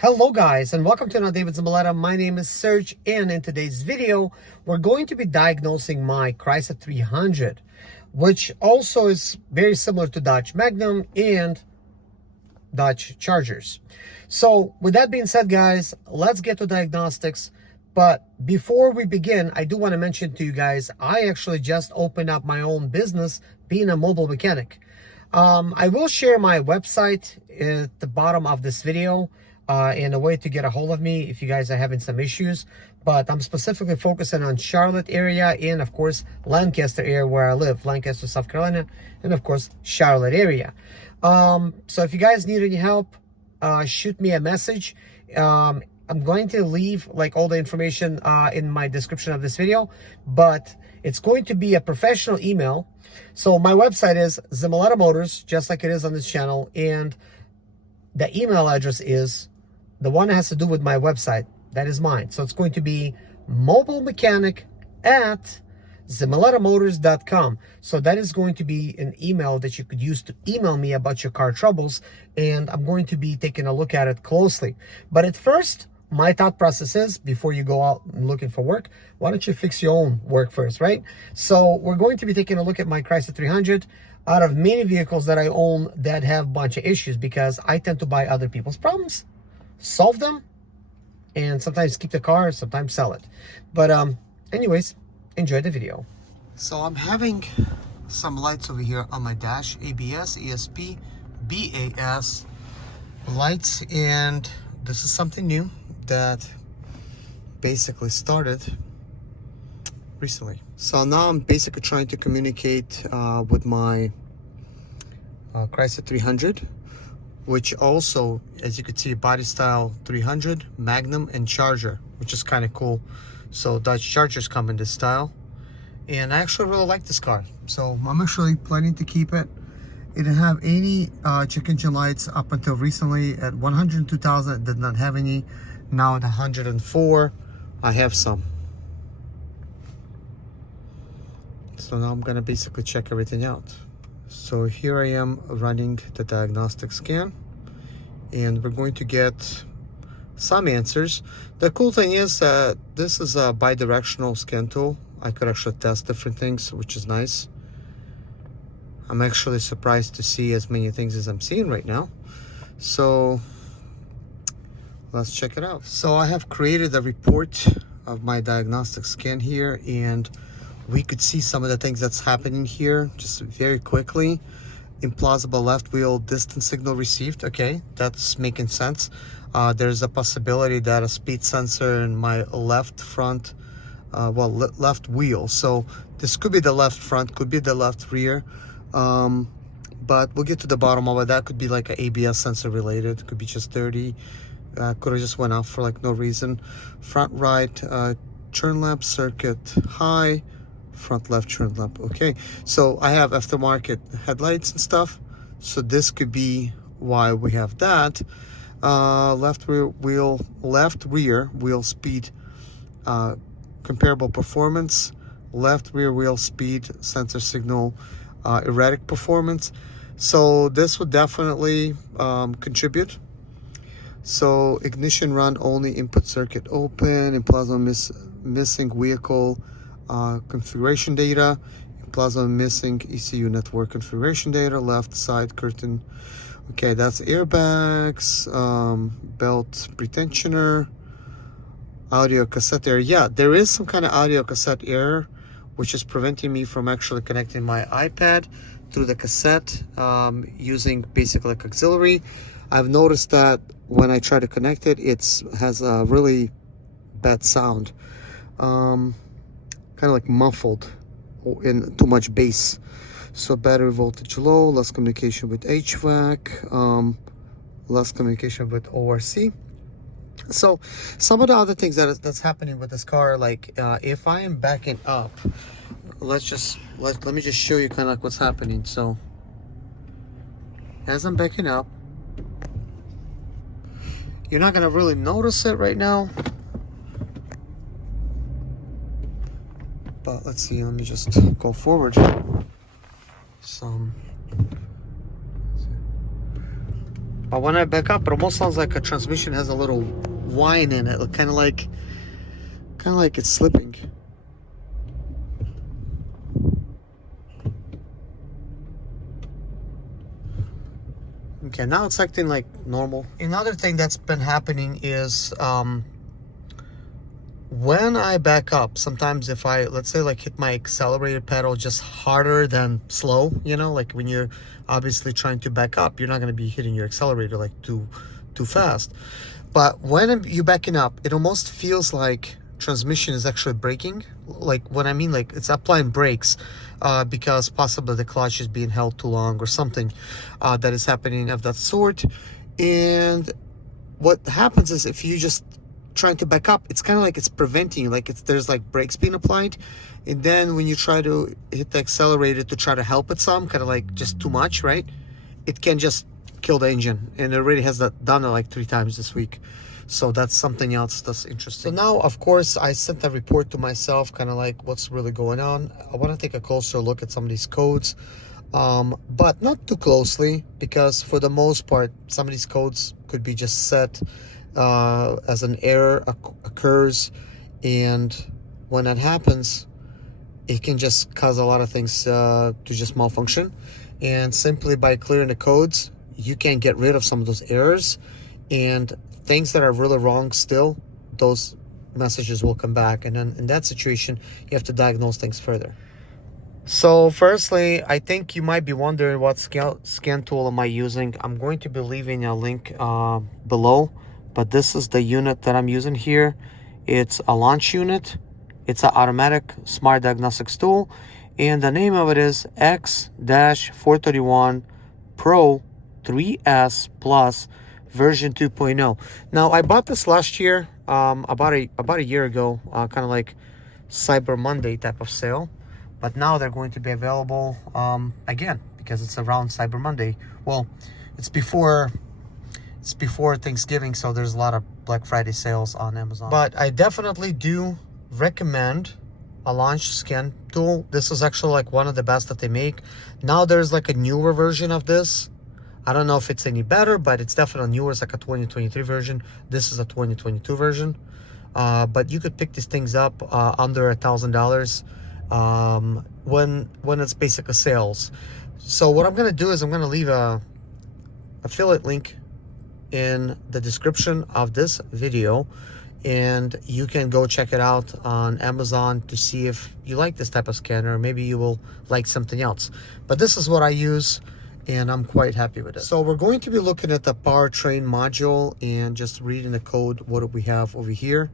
Hello guys, and welcome to another Zimaleta. My name is Serge, and in today's video we're going to be diagnosing my Chrysler 300, which also is very similar to Dodge Magnum and Dodge Chargers. So with that being said guys, let's get to diagnostics. But before we begin, I do want to mention to you guys, I actually just opened up my own business being a mobile mechanic. I will share my website at the bottom of this video and a way to get a hold of me if you guys are having some issues. But I'm specifically focusing on Charlotte area and of course Lancaster area where I live, Lancaster, South Carolina, and of course Charlotte area. So if you guys need any help, shoot me a message. I'm going to leave like all the information in my description of this video, but it's going to be a professional email. So my website is Zimaleta Motors, just like it is on this channel, and the email address is the one that has to do with my website. That is mine. So it's going to be mobilemechanic@ZimaletaMotors.com. So that is going to be an email that you could use to email me about your car troubles, and I'm going to be taking a look at it closely. But at first, my thought process is, before you go out and looking for work, why don't you fix your own work first, right? So we're going to be taking a look at my Chrysler 300 out of many vehicles that I own that have a bunch of issues, because I tend to buy other people's problems, solve them, and sometimes keep the car, sometimes sell it. But anyways, enjoy the video. So I'm having some lights over here on my dash, ABS, ESP, BAS lights, and this is something new that basically started recently. So now I'm basically trying to communicate with my Chrysler 300, which also, as you can see, body style 300, Magnum, and Charger, which is kind of cool. So Dodge Chargers come in this style, and I actually really like this car. So I'm actually planning to keep it. It didn't have any check engine lights up until recently. At 102,000, it did not have any. Now at 104, I have some. So now I'm gonna basically check everything out. So here I am running the diagnostic scan, and we're going to get some answers. The cool thing is that this is a bi-directional scan tool. I could actually test different things, which is nice. I'm actually surprised to see as many things as I'm seeing right now. So let's check it out. So I have created a report of my diagnostic scan here, and we could see some of the things that's happening here just very quickly. Implausible left wheel distance signal received. Okay, that's making sense. There's a possibility that a speed sensor in my left front, left wheel. So this could be the left front, could be the left rear. But we'll get to the bottom of it. That could be like an ABS sensor related. Could be just dirty. Could have just went off for like no reason. Front right turn lamp circuit high. Front left turn lamp. Okay, so I have aftermarket headlights and stuff. So this could be why we have that. Left rear wheel speed comparable performance. Left rear wheel speed sensor signal erratic performance. So this would definitely contribute. So ignition run only, input circuit open, in plasma missing vehicle configuration data, in plasma missing ECU network configuration data, left side curtain. Okay, that's airbags, belt pretensioner, audio cassette error. Yeah, there is some kind of audio cassette error, which is preventing me from actually connecting my iPad through the cassette using basically like auxiliary. I've noticed that when I try to connect it, it has a really bad sound, kind of like muffled in too much bass. So battery voltage low, less communication with HVAC, less communication with ORC. So some of the other things that's happening with this car, like if I am backing up, let me just show you kind of like what's happening. So as I'm backing up, you're not gonna really notice it right now, but let's see, let me just go forward some. But when I back up, it almost sounds like a transmission has a little whine in it, kind of like it's slipping. Okay, now it's acting like normal. Another thing that's been happening is when I back up, sometimes if I, let's say, like hit my accelerator pedal just harder than slow, you know, like when you're obviously trying to back up, you're not going to be hitting your accelerator like too fast. But when you're backing up, it almost feels like transmission is actually braking. Like what I mean, like it's applying brakes because possibly the clutch is being held too long or something that is happening of that sort. And what happens is if you just trying to back up, it's kind of like it's preventing you, like there's like brakes being applied, and then when you try to hit the accelerator to try to help it some, kind of like just too much, right? It can just kill the engine, and it already has that done it like 3 times this week. So that's something else that's interesting. So now, of course, I sent a report to myself, kind of like what's really going on. I want to take a closer look at some of these codes, but not too closely, because for the most part, some of these codes could be just set as an error occurs, and when that happens, it can just cause a lot of things to just malfunction. And simply by clearing the codes, you can get rid of some of those errors, and things that are really wrong still, those messages will come back, and then in that situation you have to diagnose things further. So firstly, I think you might be wondering what scan tool am I using. I'm going to be leaving a link below, but this is the unit that I'm using here. It's a launch unit. It's an automatic smart diagnostics tool, and the name of it is X-431 Pro 3S Plus version 2.0. Now I bought this last year, about a year ago, kind of like Cyber Monday type of sale, but now they're going to be available again, because it's around Cyber Monday. Well, it's before Thanksgiving, so there's a lot of Black Friday sales on Amazon. But I definitely do recommend a launch scan tool. This is actually like one of the best that they make. Now there's like a newer version of this. I don't know if it's any better, but it's definitely newer. It's like a 2023 version. This is a 2022 version. But you could pick these things up under $1,000 when it's basically sales. So what I'm gonna do is I'm gonna leave a affiliate link in the description of this video, and you can go check it out on Amazon to see if you like this type of scanner, or maybe you will like something else. But this is what I use, and I'm quite happy with it. So we're going to be looking at the powertrain module and just reading the code. What do we have over here?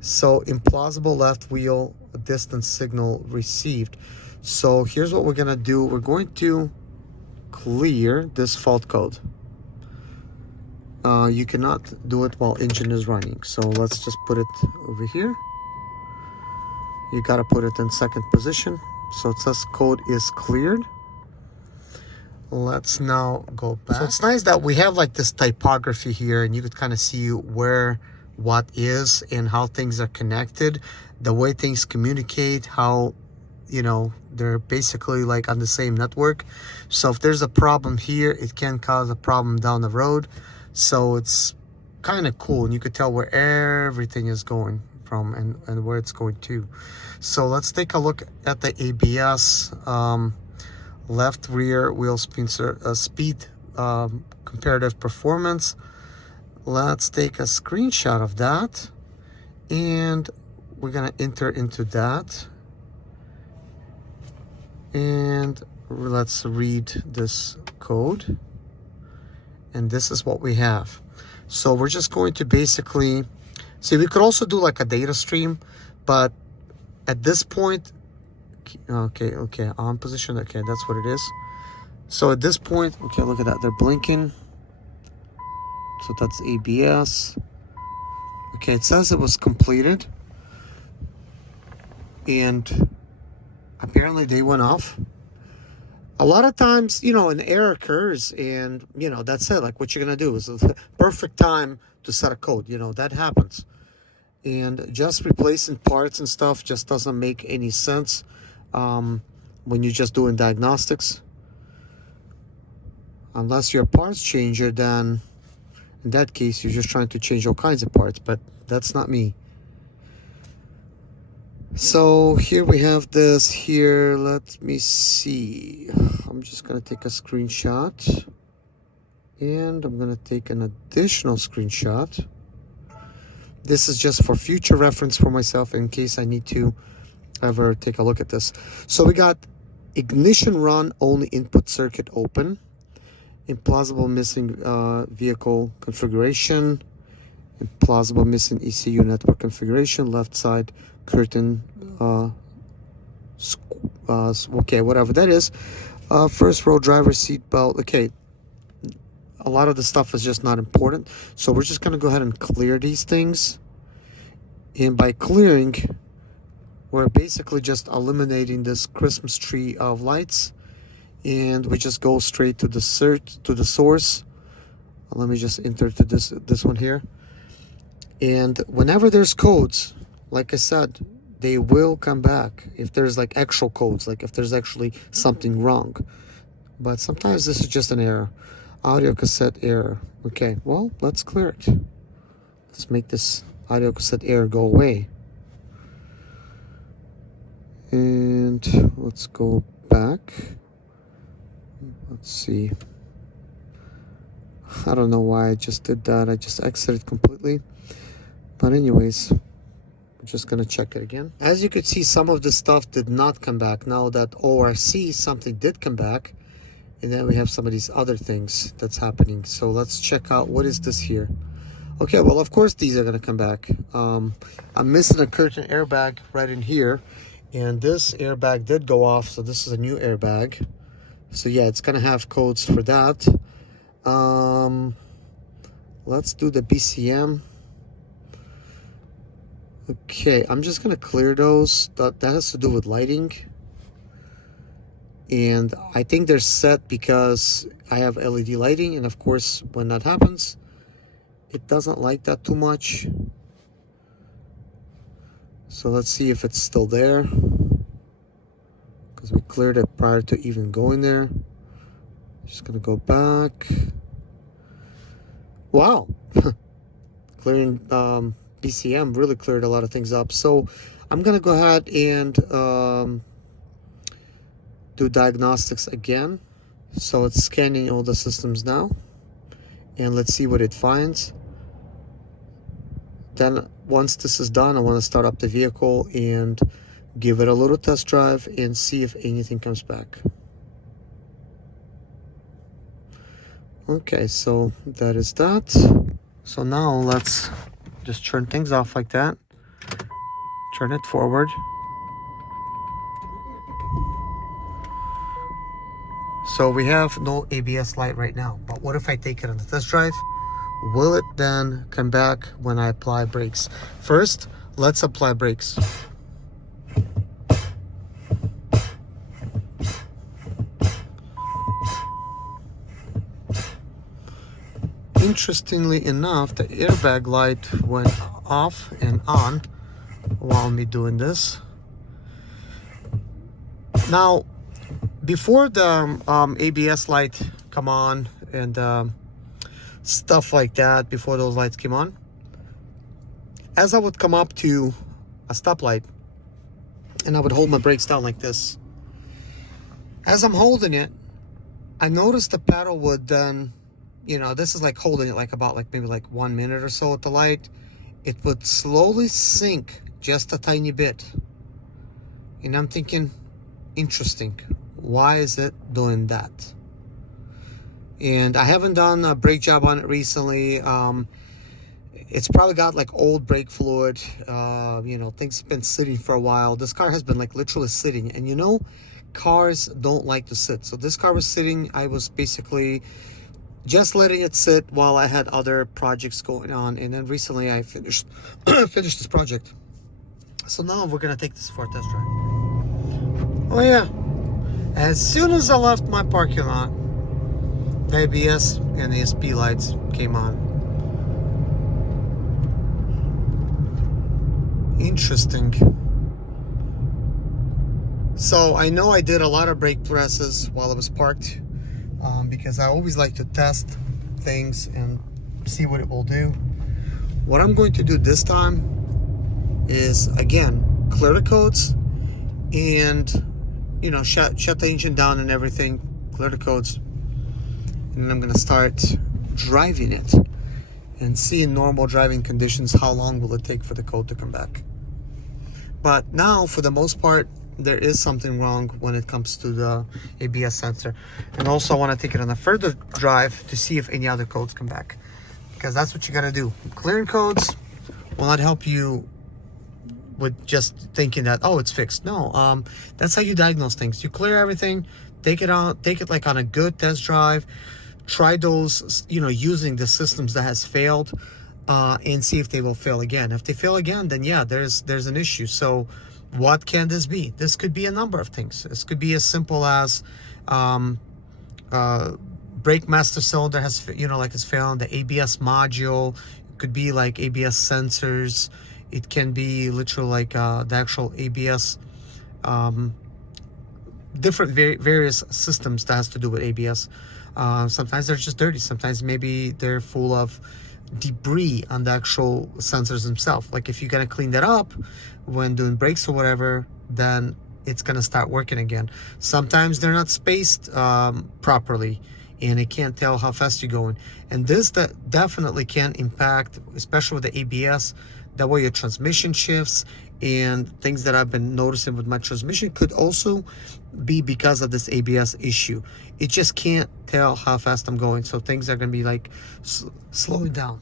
So implausible left wheel distance signal received. So here's what we're gonna do. We're going to clear this fault code. You cannot do it while engine is running. So let's just put it over here. You gotta put it in second position. So it says code is cleared. Let's now go back. So it's nice that we have like this typography here, and you could kind of see where what is and how things are connected, the way things communicate, how, you know, they're basically like on the same network. So if there's a problem here, it can cause a problem down the road. So it's kind of cool, and you could tell where everything is going from and where it's going to. So let's take a look at the ABS. Left rear wheel speed comparative performance. Let's take a screenshot of that, and we're gonna enter into that, and let's read this code, and this is what we have. So we're just going to basically see, we could also do like a data stream, but at this point, okay, on position, okay, that's what it is. So at this point, okay, look at that, they're blinking. So that's ABS. Okay, it says it was completed, and apparently they went off. A lot of times, you know, an error occurs, and, you know, that's it. Like, what you're gonna do is the perfect time to set a code, you know, that happens. And just replacing parts and stuff just doesn't make any sense when you're just doing diagnostics. Unless you're a parts changer, then in that case you're just trying to change all kinds of parts, but that's not me. So here we have this here. Let me see. I'm just gonna take a screenshot, and I'm gonna take an additional screenshot. This is just for future reference for myself in case I need to ever take a look at this. So we got ignition run only input circuit open, implausible missing vehicle configuration, implausible missing ECU network configuration, left side curtain, okay, whatever that is. First row driver seat belt. Okay, a lot of the stuff is just not important, so we're just gonna go ahead and clear these things. And by clearing, we're basically just eliminating this Christmas tree of lights, and we just go straight to the source. Let me just enter to this one here. And whenever there's codes, like I said, they will come back if there's like actual codes, like if there's actually something wrong. But sometimes this is just an error. Audio cassette error. Okay, well, let's clear it. Let's make this audio cassette error go away. And let's go back. Let's see. I don't know why I just did that. I just exited completely. But anyways, I'm just gonna check it again. As you could see, some of the stuff did not come back. Now that ORC, something did come back. And then we have some of these other things that's happening. So let's check out, what is this here? Okay, well, of course these are gonna come back. I'm missing a curtain airbag right in here. And this airbag did go off, so this is a new airbag. So yeah, it's gonna have codes for that. Let's do the BCM. Okay, I'm just gonna clear those. That has to do with lighting. And I think they're set because I have LED lighting, and of course when that happens, it doesn't like that too much. So let's see if it's still there, because we cleared it prior to even going there. Just gonna go back. Wow. Clearing BCM really cleared a lot of things up. So I'm gonna go ahead and do diagnostics again. So it's scanning all the systems now, and let's see what it finds. Then once this is done, I want to start up the vehicle and give it a little test drive and see if anything comes back. Okay, so that is that. So now let's just turn things off like that. Turn it forward. So we have no ABS light right now, but what if I take it on the test drive? Will it then come back when I apply brakes? First, let's apply brakes. Interestingly enough, the airbag light went off and on while me doing this. Now, before the ABS light come on and stuff like that, before those lights came on, as I would come up to a stoplight and I would hold my brakes down like this, as I'm holding it, I noticed the pedal would then, you know, this is like holding it like about maybe 1 minute or so at the light, it would slowly sink just a tiny bit. And I'm thinking, interesting, why is it doing that? And I haven't done a brake job on it recently. It's probably got old brake fluid. You know, things have been sitting for a while. This car has been literally sitting, and you know, cars don't like to sit. So this car was sitting. I was basically just letting it sit while I had other projects going on, and then recently I finished this project. So now we're gonna take this for a test drive. Oh yeah, as soon as I left my parking lot, the ABS and the ASP lights came on. Interesting. So I know I did a lot of brake presses while I was parked. because I always like to test things and see what it will do. What I'm going to do this time is, again, clear the codes and, you know, shut the engine down and everything, clear the codes, and then I'm going to start driving it and see in normal driving conditions how long will it take for the code to come back. But now, for the most part, there is something wrong when it comes to the ABS sensor. And also I want to take it on a further drive to see if any other codes come back, because that's what you got to do. Clearing codes will not help you with just thinking that, oh, it's fixed. No, that's how you diagnose things. You clear everything, take it out, take it like on a good test drive, try those, you know, using the systems that has failed, and see if they will fail again. If they fail again, then yeah, there's an issue. So what can this be? This could be a number of things. This could be as simple as brake master cylinder has, you know, like it's failing. The ABS module, it could be like ABS sensors. It can be literally like the actual ABS, different various systems that has to do with ABS. Sometimes they're just dirty. Sometimes maybe they're full of debris on the actual sensors themselves. Like if you're gonna clean that up when doing brakes or whatever, then it's gonna start working again. Sometimes they're not spaced properly, and it can't tell how fast you're going. And this that definitely can impact, especially with the ABS, the way your transmission shifts, and things that I've been noticing with my transmission could also be because of this ABS issue. It just can't tell how fast I'm going, so things are gonna be like slowing down.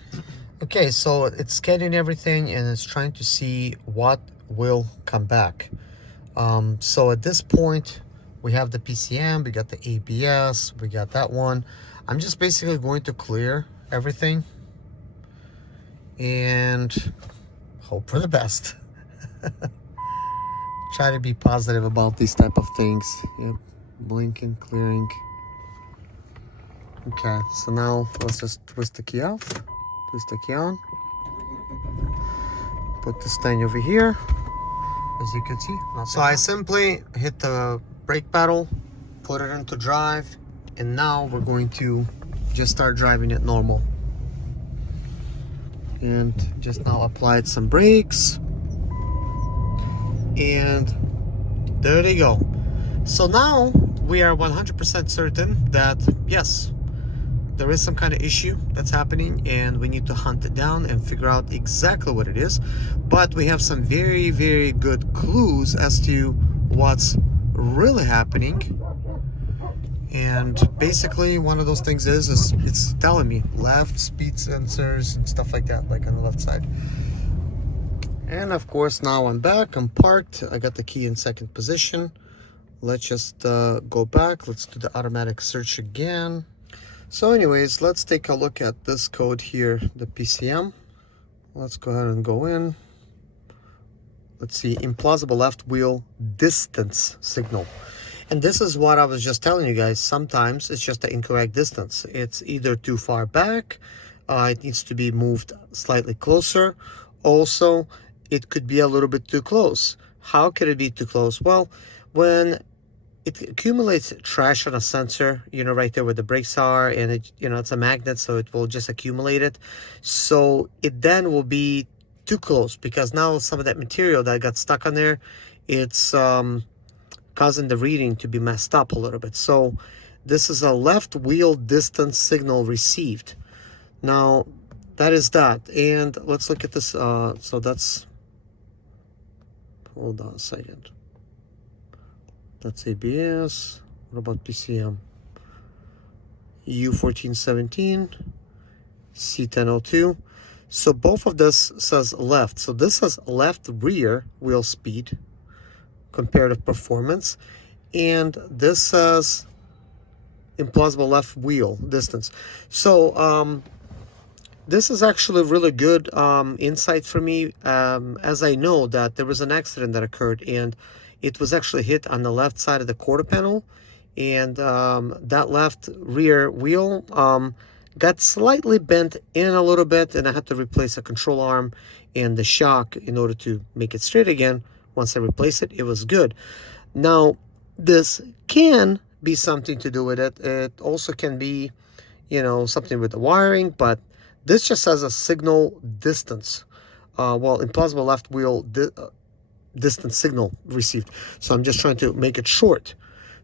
Okay, so it's scanning everything and it's trying to see what will come back. So at this point, we have the PCM, we got the ABS, we got that one. I'm just basically going to clear everything and hope for the best. Try to be positive about these type of things. Yep, blinking, clearing. Okay, so now let's just twist the key off, twist the key on, put this thing over here, as you can see. So I simply hit the brake pedal, put it into drive, and now we're going to just start driving it normal. And just now applied some brakes, and there they go. So now we are 100% certain that yes, there is some kind of issue that's happening, and we need to hunt it down and figure out exactly what it is. But we have some very, very good clues as to what's really happening. And basically one of those things is it's telling me left speed sensors and stuff like that, like on the left side. And of course, now I'm back, I'm parked, I got the key in second position. Let's just go back, let's do the automatic search again. So anyways, let's take a look at this code here, the PCM. Let's go ahead and go in. Let's see, implausible left wheel distance signal. And this is what I was just telling you guys. Sometimes it's just the incorrect distance. It's either too far back, it needs to be moved slightly closer. Also, it could be a little bit too close. How could it be too close? Well, when it accumulates trash on a sensor, you know, right there where the brakes are, and it, you know, it's a magnet, so it will just accumulate it. So it then will be too close, because now some of that material that got stuck on there, it's causing the reading to be messed up a little bit. So this is a left wheel distance signal received. Now that is that. And let's look at this. So that's, hold on a second. That's ABS. What about PCM? U1417, C1002. So both of this says left. So this says left rear wheel speed, comparative performance, and this says implausible left wheel distance. So this is actually really good insight for me, as I know that there was an accident that occurred, and it was actually hit on the left side of the quarter panel, and that left rear wheel got slightly bent in a little bit, and I had to replace a control arm and the shock in order to make it straight again. Once I replaced it, it was good. Now, this can be something to do with it. It also can be, you know, something with the wiring, but this just has a signal distance. Well, implausible left wheel distance signal received. So I'm just trying to make it short.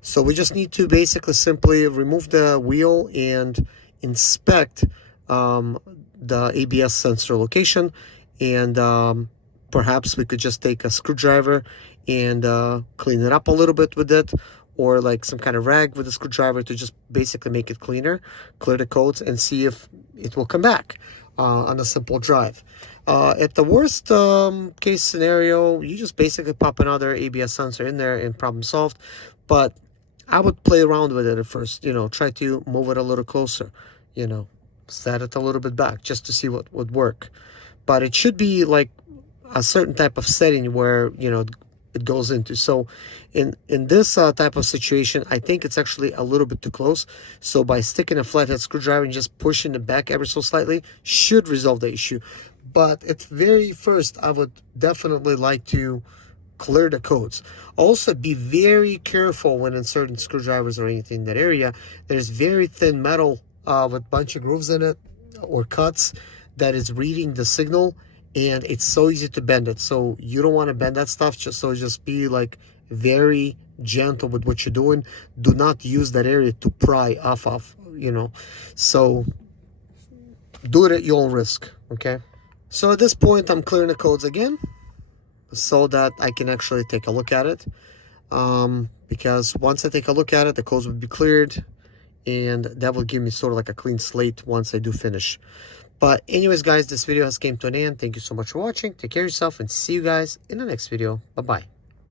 So we just need to basically simply remove the wheel and inspect the ABS sensor location, and perhaps we could just take a screwdriver and clean it up a little bit with it, or like some kind of rag with a screwdriver to just basically make it cleaner, clear the codes, and see if it will come back on a simple drive. At the worst case scenario, you just basically pop another ABS sensor in there and problem solved. But I would play around with it at first, you know, try to move it a little closer, you know, set it a little bit back just to see what would work. But it should be like a certain type of setting where, you know, it goes into. So in this type of situation, I think it's actually a little bit too close. So by sticking a flathead screwdriver and just pushing it back ever so slightly should resolve the issue. But at very first, I would definitely like to clear the codes. Also, be very careful when inserting screwdrivers or anything in that area. There's very thin metal with a bunch of grooves in it or cuts that is reading the signal, and it's so easy to bend it. So you don't want to bend that stuff. Just be like very gentle with what you're doing. Do not use that area to pry off of, you know. So do it at your own risk, okay? So at this point, I'm clearing the codes again so that I can actually take a look at it. Because once I take a look at it, the codes will be cleared, and that will give me sort of like a clean slate once I do finish. But anyways, guys, this video has came to an end. Thank you so much for watching. Take care of yourself, and see you guys in the next video. Bye-bye.